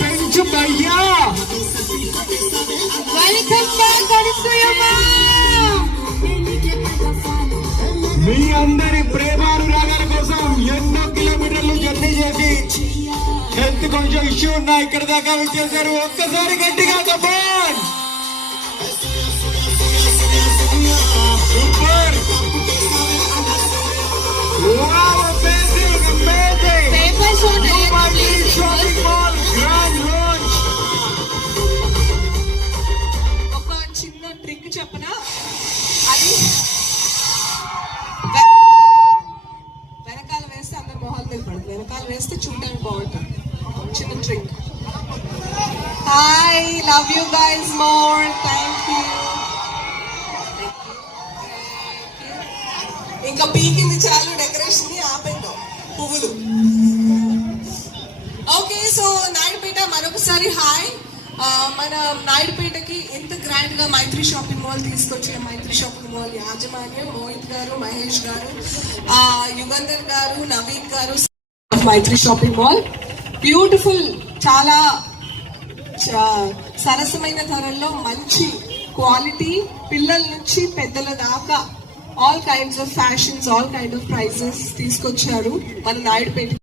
పెంచు భయ్యా. Welcome back అనుసూయమ్మా. మీ అందరి ప్రేమానురాగాల కోసం ఎన్నో కిలోమీటర్లు జర్నీ చేసి హెల్త్ కొంచెం ఇష్యూ ఉన్నా ఇక్కడ దాకా వచ్చేసారు. ఒక్కసారి గట్టిగా చెప్పండి. Super. Wow, amazing amazing. Paper shopping mall grand launch. ఒక చిన్న ట్రిక్ చెప్పనా, అది వెనకాల వేస్తే అందరు మొహాలు మీద పడదు, వెనకాల వేస్తే చూడడానికి బాగుంటుంది. చిన్న trick. Hi, love you guys more. Thank you. ఇంకా పీకింది చాలు, డెకరేషన్ ని ఆపేద్దాం, పువ్వులు. ఓకే, సో నాయుడుపేట మరొకసారి హాయ్. మన నాయుడుపేటకి ఎంత గ్రాండ్ గా మైత్రి షాపింగ్ మాల్ తీసుకొచ్చిన మైత్రి షాపింగ్ మాల్ యాజమాన్యం మోహిత్ గారు, మహేష్ గారు, యుగంధర్ గారు, నవీన్ గారు, మైత్రి షాపింగ్ మాల్ బ్యూటిఫుల్, చాలా సరసమైన ధరల్లో మంచి క్వాలిటీ, పిల్లల నుంచి పెద్దల దాకా all kinds of fashions, all kind of prices తీసుకొచ్చారు మన నాయుడుపేట.